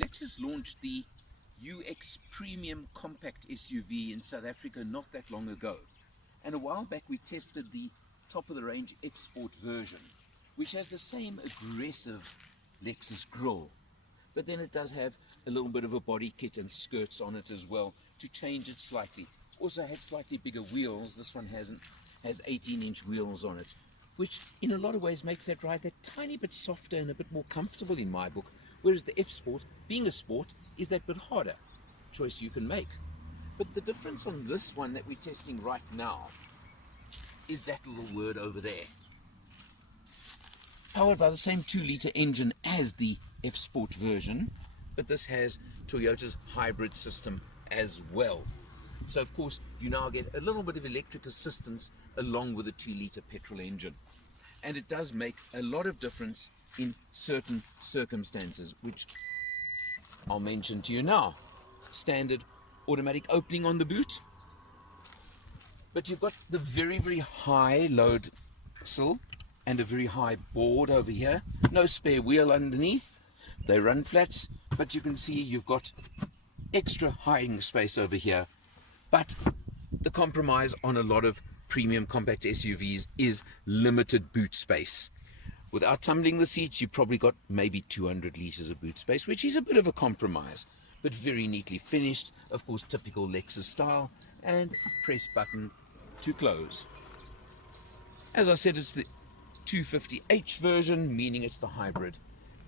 Lexus launched the UX Premium Compact SUV in South Africa not that long ago. And a while back we tested the top-of-the-range F-Sport version, which has the same aggressive Lexus grille. But then it does have a little bit of a body kit and skirts on it as well to change it slightly. Also had slightly bigger wheels. This one has 18-inch wheels on it, which in a lot of ways makes that ride that tiny bit softer and a bit more comfortable in my book, whereas the F-Sport, being a sport, is that bit harder. Choice you can make. But the difference on this one that we're testing right now is that little word over there. Powered by the same 2-litre engine as the F-Sport version, but this has Toyota's hybrid system as well. So of course you now get a little bit of electric assistance along with a 2-litre petrol engine. And it does make a lot of difference in certain circumstances, which I'll mention to you now. Standard automatic opening on the boot, but you've got the very, very high load sill and a very high board over here. No spare wheel underneath. They run flats, but you can see you've got extra hiding space over here. But the compromise on a lot of premium compact SUVs is limited boot space. Without tumbling the seats, you've probably got maybe 200 litres of boot space, which is a bit of a compromise, but very neatly finished. Of course, typical Lexus style, and press button to close. As I said, it's the 250h version, meaning it's the hybrid,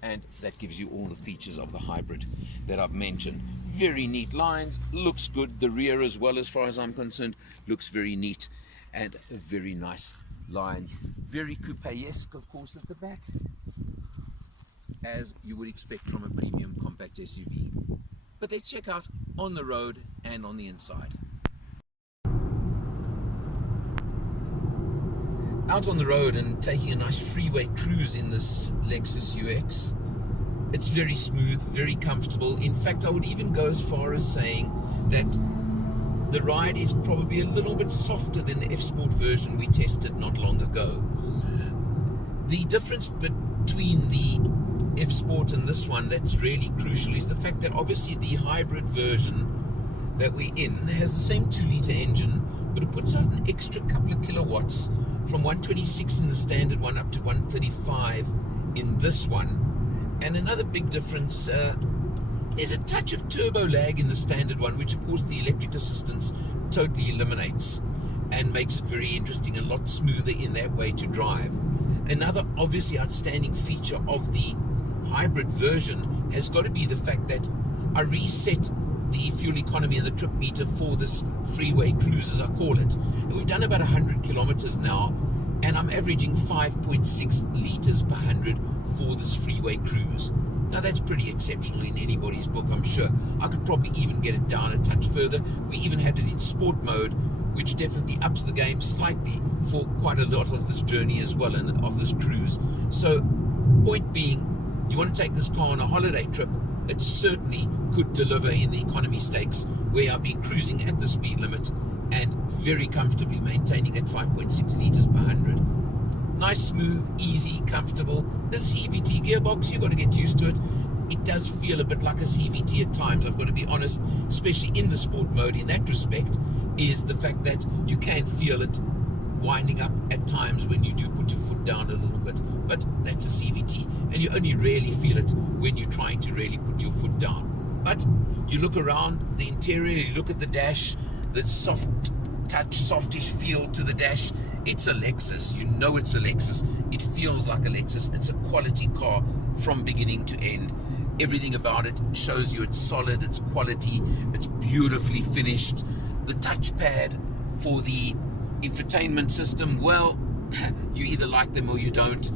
and that gives you all the features of the hybrid that I've mentioned. Very neat lines, looks good. The rear as well, as far as I'm concerned, looks very neat, and very nice lines. Very coupe-esque, of course, at the back, as you would expect from a premium compact SUV. But let's check out on the road and on the inside. Out on the road and taking a nice freeway cruise in this Lexus UX. It's very smooth, very comfortable. In fact, I would even go as far as saying that the ride is probably a little bit softer than the F-Sport version we tested not long ago. The difference between the F-Sport and this one that's really crucial is the fact that obviously the hybrid version that we're in has the same 2-litre engine, but it puts out an extra couple of kilowatts from 126 in the standard one up to 135 in this one. And another big difference, there's a touch of turbo lag in the standard one, which of course the electric assistance totally eliminates and makes it very interesting and a lot smoother in that way to drive. Another obviously outstanding feature of the hybrid version has got to be the fact that I reset the fuel economy and the trip meter for this freeway cruise, as I call it. And we've done about 100 kilometers now, and I'm averaging 5.6 litres per 100 for this freeway cruise. Now that's pretty exceptional in anybody's book, I'm sure. I could probably even get it down a touch further. We even had it in sport mode, which definitely ups the game slightly for quite a lot of this journey as well, and of this cruise. So point being, you want to take this car on a holiday trip, it certainly could deliver in the economy stakes, where I've been cruising at the speed limit and very comfortably maintaining at 5.6 litres per 100. Nice, smooth, easy, comfortable. This CVT gearbox, you've got to get used to it. It does feel a bit like a CVT at times, I've got to be honest, especially in the sport mode. In that respect is the fact that you can feel it winding up at times when you do put your foot down a little bit, but that's a CVT, and you only really feel it when you're trying to really put your foot down. But you look around the interior, you look at the dash, the soft touch, softish feel to the dash. It's a Lexus. You know it's a Lexus. It feels like a Lexus. It's a quality car from beginning to end. Everything about it shows you it's solid, it's quality, it's beautifully finished. The touchpad for the infotainment system, well, you either like them or you don't.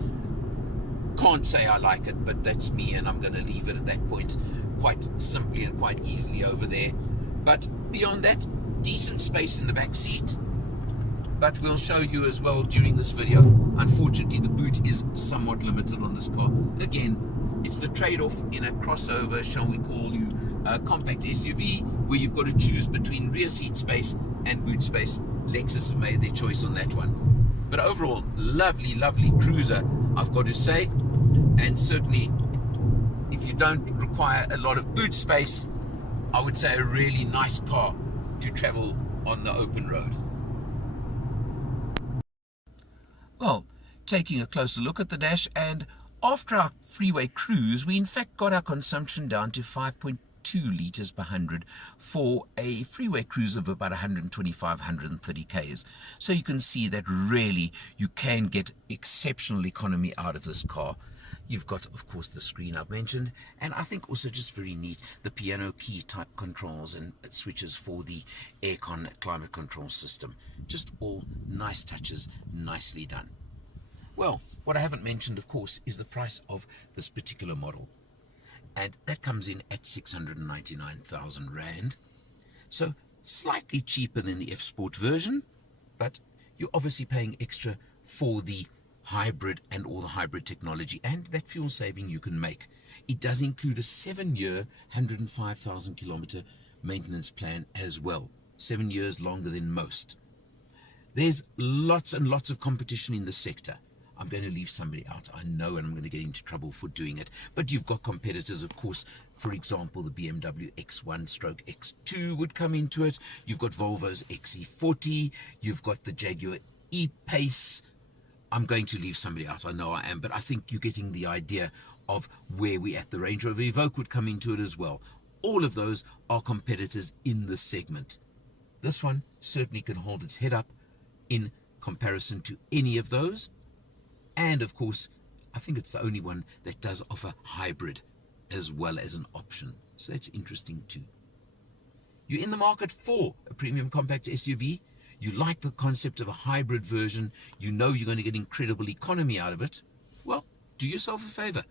Can't say I like it, but that's me, and I'm going to leave it at that point quite simply and quite easily over there. But beyond that, decent space in the back seat. But we'll show you as well during this video, unfortunately the boot is somewhat limited on this car. Again, it's the trade-off in a crossover, shall we call you, a compact SUV, where you've got to choose between rear seat space and boot space. Lexus have made their choice on that one. But overall, lovely, lovely cruiser, I've got to say, and certainly if you don't require a lot of boot space, I would say a really nice car to travel on the open road. Well, taking a closer look at the dash, and after our freeway cruise, we in fact got our consumption down to 5.2 litres per 100 for a freeway cruise of about 125, 130 k's. So you can see that really you can get exceptional economy out of this car. You've got, of course, the screen I've mentioned, and I think also just very neat, the piano key type controls and switches for the aircon climate control system. Just all nice touches, nicely done. Well, what I haven't mentioned, of course, is the price of this particular model. And that comes in at 699,000 Rand. So slightly cheaper than the F-Sport version, but you're obviously paying extra for the hybrid and all the hybrid technology and that fuel saving you can make. It does include a 7-year, 105,000 kilometer maintenance plan as well. 7 years longer than most. There's lots and lots of competition in the sector. I'm going to leave somebody out, I know, and I'm going to get into trouble for doing it. But you've got competitors, of course. For example, the BMW X1 stroke X2 would come into it. You've got Volvo's XC40. You've got the Jaguar E-Pace. I'm going to leave somebody out, I know I am, but I think you're getting the idea of where we're at. The Range Rover Evoque would come into it as well. All of those are competitors in this segment. This one certainly can hold its head up in comparison to any of those. And of course, I think it's the only one that does offer hybrid as well as an option. So that's interesting too. You're in the market for a premium compact SUV. You like the concept of a hybrid version. You know you're going to get incredible economy out of it. Well, do yourself a favor.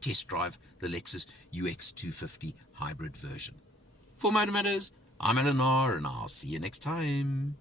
Test drive the Lexus UX 250 hybrid version. For Motor Matters, I'm Alan R, and I'll see you next time.